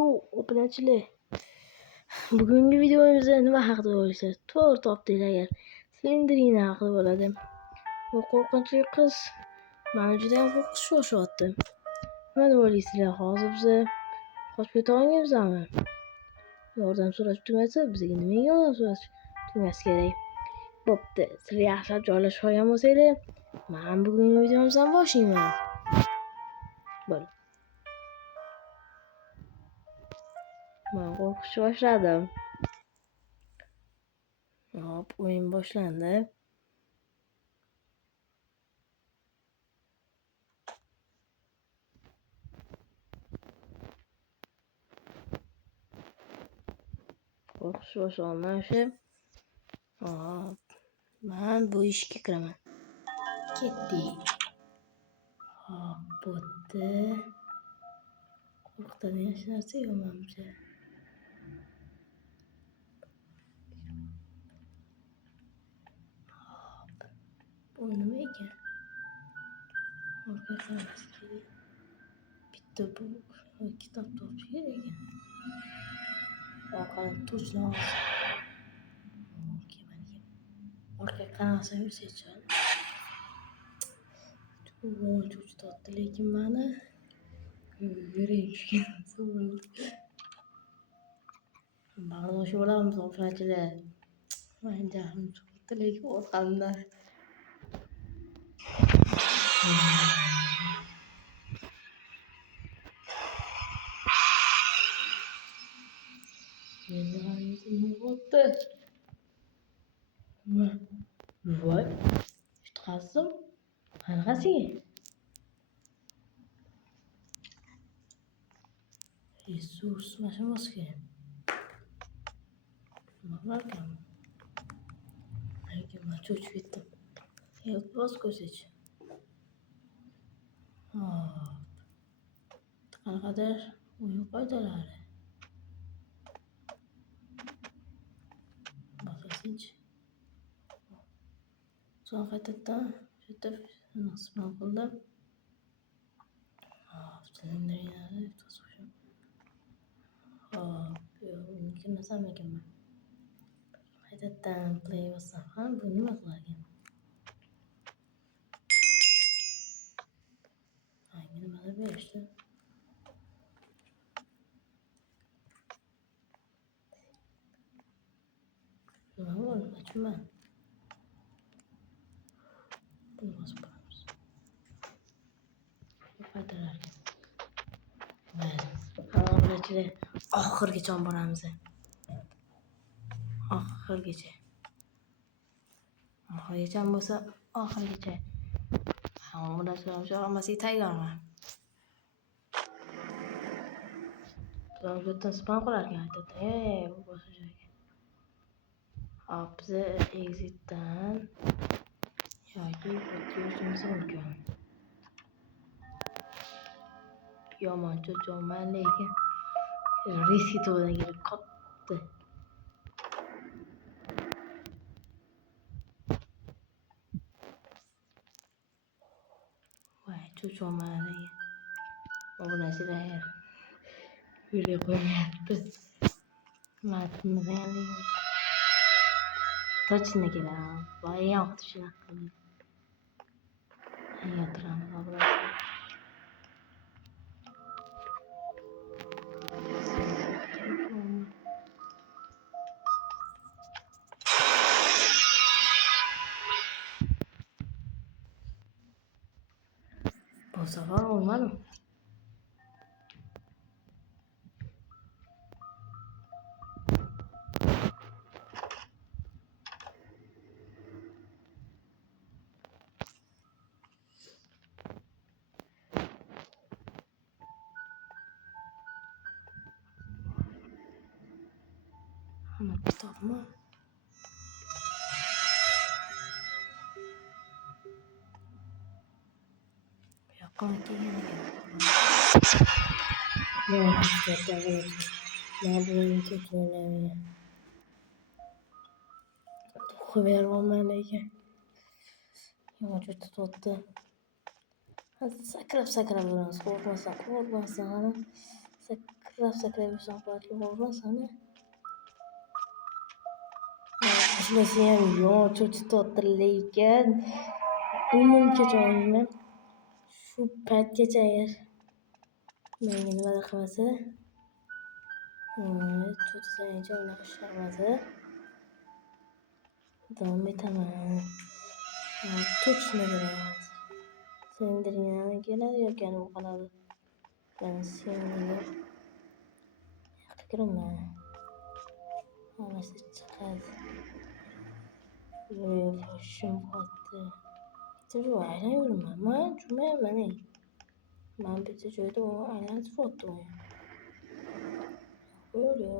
Yo, obunachilar. Bugungi videomizda nima haqida bo'lsa, to'g'ri topdinglar agar. Slendrina haqida bo'ladi. Bu qo'rqinchli qiz meni juda ham qo'rqitishga boshladi. Nima deb o'ylaysizlar? Hozir biz qochib keta olmaymizmi? Yordam so'rash tugmasi bizga nimaga yordam so'rash tugmasi kerak? Bo'pti, sizlar yaxshilab joylashib olgan bo'lsanglar, men bugungi videomizdan boshlayman. Bo'l. Men qo'rqishga boshladim. Hop, o'yin boshlandi. Qo'rqishga boshladim o'sha. Hop, men bu ishga kiraman. Ketdik. Hop, bo'pti. Qo'rqitadigan hech narsa yo'q menimcha. Bu nima ekan? Orqa qarash kerak. Bitta bu kitob topish kerak ekan. Orqani to'chlan. Orqa qarasa yursa-chi. Voy, to'chtatdi, lekin meni yurak tushgan. Bardosh bo'lamiz obunachilar. Men jahlim chiqdi, lekin orqamda. Endi nima bo'ldi? Voy, yutqazdim. Qanaqasiga? Yesus, mashinasiga. Nima bo'larkan? Lekin men cho'chib ketdim. Bos ko'rsachi. Hop. Qanaqadir o'yin qoidalari. Bosasinchi. So'ng qaytadan shu yerda nasib qildim. Hop, slendrinani yutqazib. Hop, yo'q, kirmasam ekanman. Qaytadan play bossam ham bu nima qilarkan? Hangi nimalar berishdi? Nima bo'ldi? Tushunman. Buni bosib qo'yamiz. Qaytalarkan. Mayli. Obunachilar, oxirigacha boramiz. Oxirigacha. Oxirigacha bo'lsa, oxirigacha. Hamma so'ramcha hammasiga tayyorman. So'ngdan spam qilarkan aytadi. Bu boshqa joyga. Hop, biz exitdan yoki o'tishimiz mumkin. Yomon cho'chiyman, lekin riski to'g'ridan kelib qopti. Voy, cho'chiyman lekin. Obunachilar yurib qo'ymayapti. Matndan lekin точно kelaman. Voy, yo'q shunaqa qilib. Hang o'tiramiz obunachilar. Bu safar olmadi. Ama kitapmı? Yakın gelene ne yapacağız? Ne yapayım tekrar? Haber olmayan yavaş tuttu. Sakrab sakrab duramiz. Qo'rqmasdan. Sakrayversan qo'yatli bo'lmas ana. Ashlasi ham yo'q, cho'chityapti lekin umrimgacha o'ylayman. Shu paytgacha agar menga nimadir qilmasa, cho'chitsancha unaqa ish qilmasa, davom etaman. Точно kerak. Silindringdan keladi yoki bu qanaqa? Yani silindr kiraman. Mana shu chiqadi. Hoshim qotdi. Bitta aylanayverman. Men tushmayman. Men bitta joyda aylanib o'tirdim. Böyle.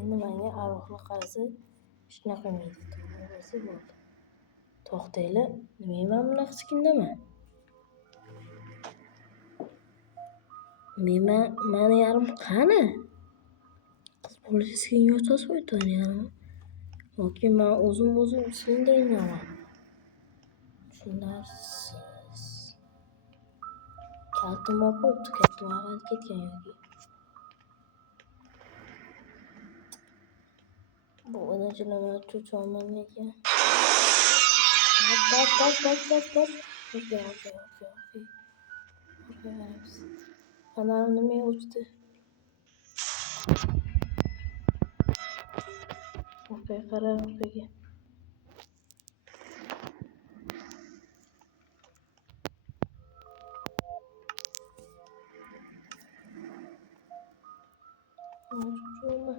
Endi menga arvohli qarasa shunaqa qilmaydi. To'g'risi bo'ldi. To'xtanglar, nimaga men bunaqa chiqindaman? Meni yarim qani? Qiz bolasiga yo'tos qo'ydim yarim. Yoki men o'zim silindringdaman. Tushunarsiz. Kaltim o'pibdi, kaltim ag'anib ketgan yoki. Bu onachilar cho'chonman lekin. Bas. Okey. Kanalim nimaga o'chdi? Okey, qara orqaga. Cho'chonman.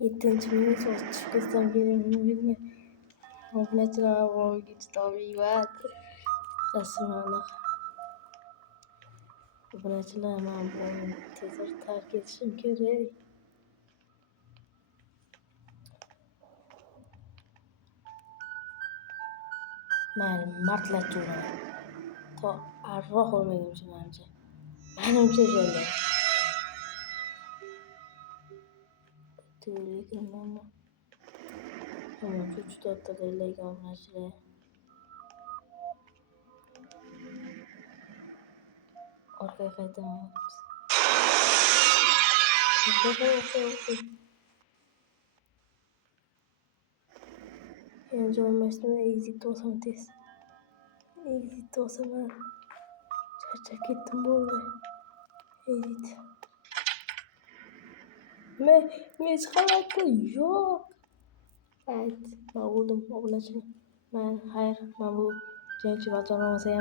7-minut chiqsam kerak. Obunachilar voyga chidamayman. Qasmana. Obunachilar men bu tezroq tark etishim kerak. Men martlaturaman. To arvoh olmaguncha menimcha. Menimcha shunday. Lekin mana cho'chityapti lekin obunachilar. Orqaga qaytaman. Okey. Endi joymasdan exit olsam tez. Exit olsam charchab ketdim bo'ldi. Exit. Men chiqamayapti. Yo'q. Men o'ldim obunachilar. Men bu jangchi vatan olmasa ham